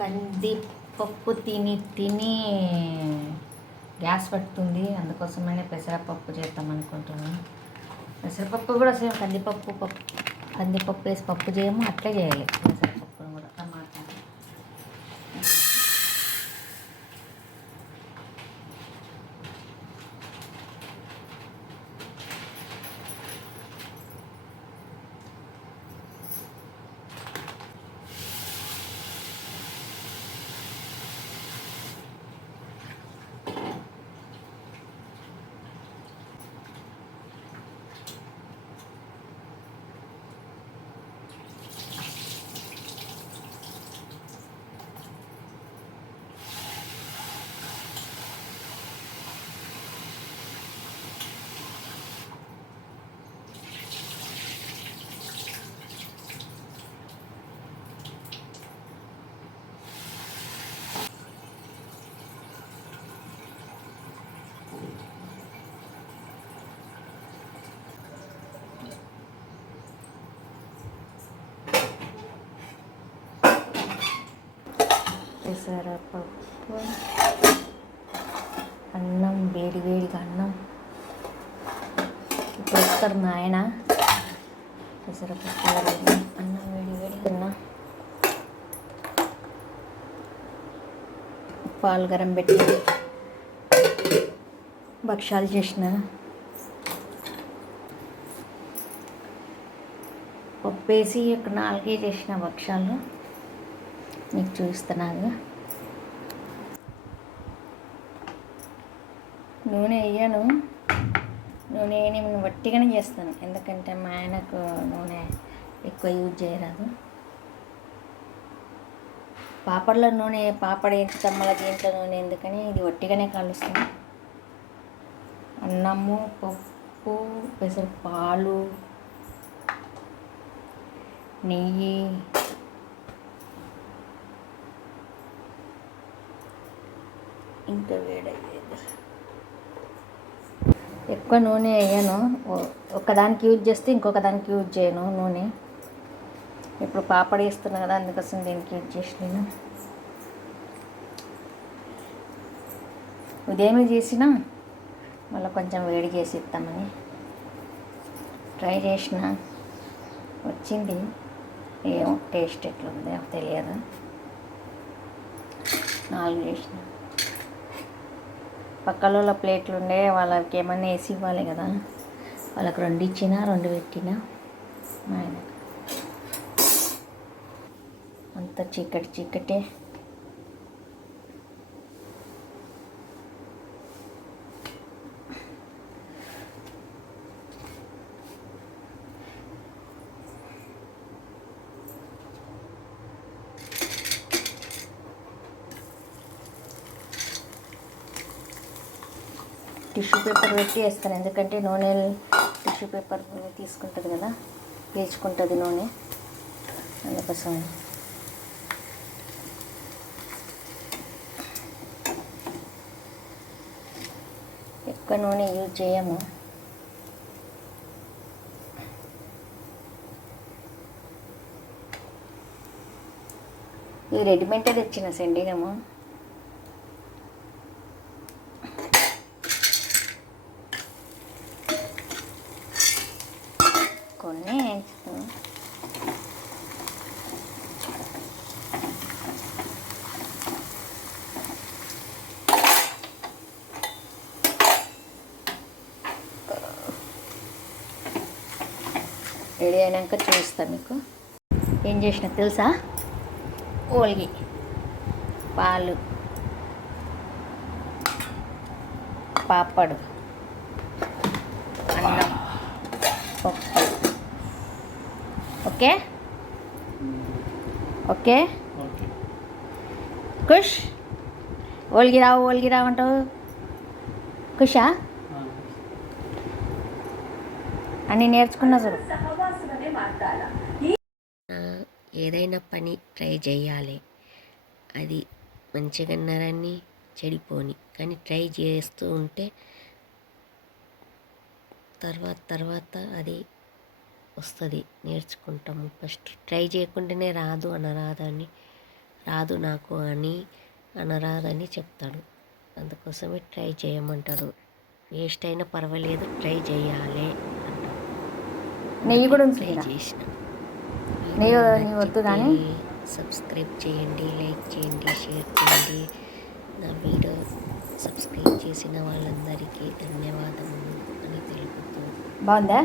కందిపప్పు తిని తిని గ్యాస్ పడుతుంది. అందుకోసమనే పెసరపప్పు చేద్దాం అనుకుంటున్నాను. పెసరపప్పు కూడా సేమ్ కందిపప్పు వేసి పప్పు చేయము, అట్లే చేయాలి. పెసరపప్పును కూడా టమాటా పెసరపప్పు అన్నం, వేడి వేడిగా అన్నం ఇప్పుడు వస్తారు నాయన. పెసరపప్పు అన్నం వేడి వేడిగా అన్నం, పాలు గరం పెట్టి భక్షాలు చేసిన, పప్పు వేసి ఒక 4 చేసిన భక్షాలు మీకు చూపిస్తున్నాను. నూనె వేయను, నూనె నేను వట్టిగానే చేస్తాను. ఎందుకంటే మా ఆయనకు నూనె ఎక్కువ యూజ్ చేయరాదు. పాపడలో నూనె, పాపడ వేస్తాం, మళ్ళీ దీంట్లో నూనె ఎందుకని ఇది వట్టిగానే కాలుస్తాను. అన్నము, పప్పు, పెసరపాలు, నెయ్యి, ఇంకా వేడయ్యేది. ఎక్కువ నూనె వేయను, ఒకదానికి యూజ్ చేస్తే ఇంకొక దానికి యూజ్ చేయను నూనె. ఇప్పుడు పాపడ వేస్తున్నా కదా, అందుకోసం దీనికి యూజ్ చేసినాను. ఉదయమే చేసిన, మళ్ళీ కొంచెం వేడి చేసి ఇద్దామని ట్రై చేసిన. వచ్చింది, ఏమో టేస్ట్ ఎట్లుందో తెలియదు. 4 చేసిన. పక్కల ప్లేట్లు ఉండే వాళ్ళకి ఏమన్నా వేసి ఇవ్వాలి కదా, వాళ్ళకి 2 ఇచ్చిన, 2 పెట్టిన. మా ఆయన అంత చీకటే. టిష్యూ పేపర్ పెట్టి వేస్తాను, ఎందుకంటే నూనె టిష్యూ పేపర్ తీసుకుంటుంది కదా, పీల్చుకుంటుంది నూనె, అందుకోసం. ఎక్కువ నూనె యూజ్ చేయము. ఇది రెడీమేడ్ తెచ్చిన సెండిగము. కొన్ని రెడీ అయినాక చూపిస్తాను మీకు. ఏం చేసిన తెలుసా? ఓల్గి, పాలు, పాపడు, అన్నం, పప్పు. Okay okay ఖుష్. ఓల్గి రావు అంటావు, ఖుషా? అన్నీ నేర్చుకున్నా చూడు. ఏదైనా పని ట్రై చేయాలి, అది మంచిగా అన్నారని చెడిపోని, కానీ ట్రై చేస్తూ ఉంటే తర్వాత అది వస్తుంది, నేర్చుకుంటాము. ఫస్ట్ ట్రై చేయకుండానే రాదని రాదు నాకు అని అనరాదని చెప్తాడు. అందుకోసమే ట్రై చేయమంటాడు. వేస్ట్ అయినా పర్వాలేదు ట్రై చేయాలి అంటాడు. నెయ్యి కూడా ఉంది ట్రై కదా. చేసిన. నెయ్యి వద్దు కానీ సబ్స్క్రైబ్ చేయండి, లైక్ చేయండి, షేర్ చేయండి. నా వీడియో సబ్స్క్రైబ్ చేసిన వాళ్ళందరికీ ధన్యవాదములు అని తెలుపుతూ బాగుందా?